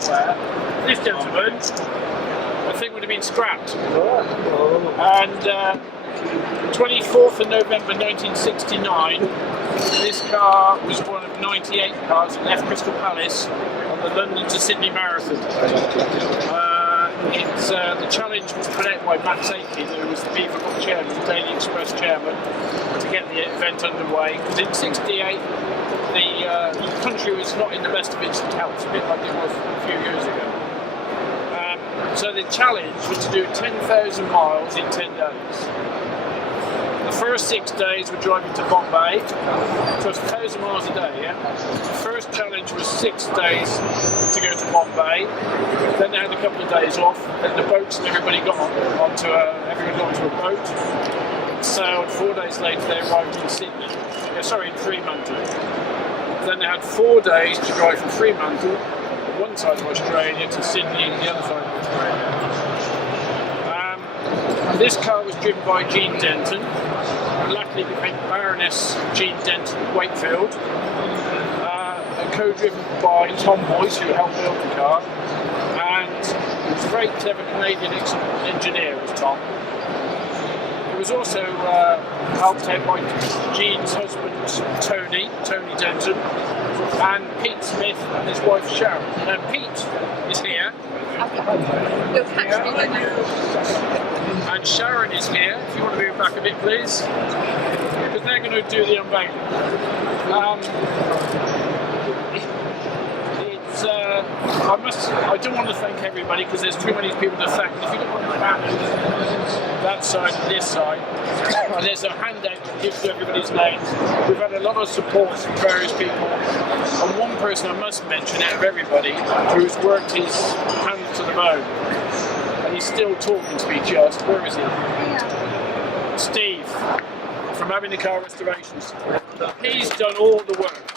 somewhere, this gentleman, the thing would have been scrapped. And 24th of November 1969, this car was one of 98 cars that left Crystal Palace on the London to Sydney Marathon. The challenge was put out by Max Aiken, who was the Beaverbrook chairman, the Daily Express chairman, to get the event underway. Because in '68, the country was not in the best of its health, a bit like it was a few years ago. So the challenge was to do 10,000 miles in 10 days. The first 6 days were driving to Bombay, so it's 1,000 miles a day, yeah? The first challenge was 6 days to go to Bombay, then they had a couple of days off, then the boats and everybody got onto a boat, sailed. 4 days later they arrived in Sydney, in Fremantle. Then they had 4 days to drive from Fremantle, one side of Australia, to Sydney and the other side of Australia. This car was driven by Jean Denton, who latterly became Baroness Jean Denton Wakefield, and co-driven by Tom Boyce, who helped build the car, and he was a very clever Canadian engineer, was Tom. He was also helped out by Jean's husband, Tony Denton, and Pete Smith and his wife Sharon. Now Pete is here. And Sharon is here, if you want to move back a bit please, because they're going to do the unveiling. I do want to thank everybody because there's too many people to thank. If you look on the map, that side and this side, there's a handout that gives you everybody's names. We've had a lot of support from various people, and one person I must mention out of everybody who's worked his hand to the bone, and he's still talking to me just. Where is he? Steve from Having the Car Restorations. He's done all the work.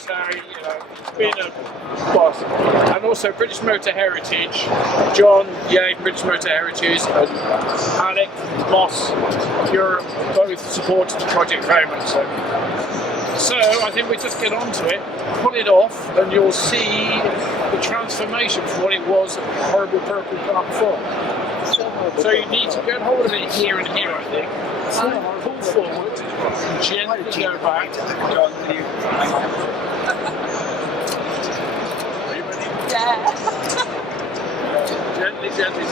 So, it's been a boss. And also British Motor Heritage, John, British Motor Heritage, and Alec Moss, you're both supported the project very much so. So I think we just get on to it, pull it off, and you'll see the transformation from what it was a horrible purple car before. So you need to get hold of it here and here, I think. Pull forward, gently go back. Yeah. Gently.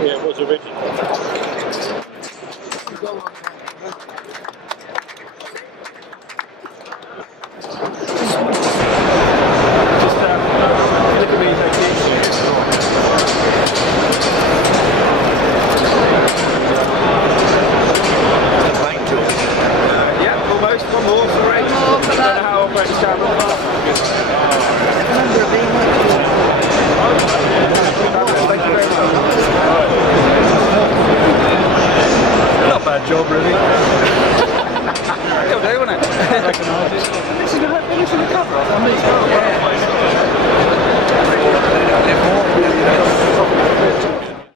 Yeah, it was original. I remember being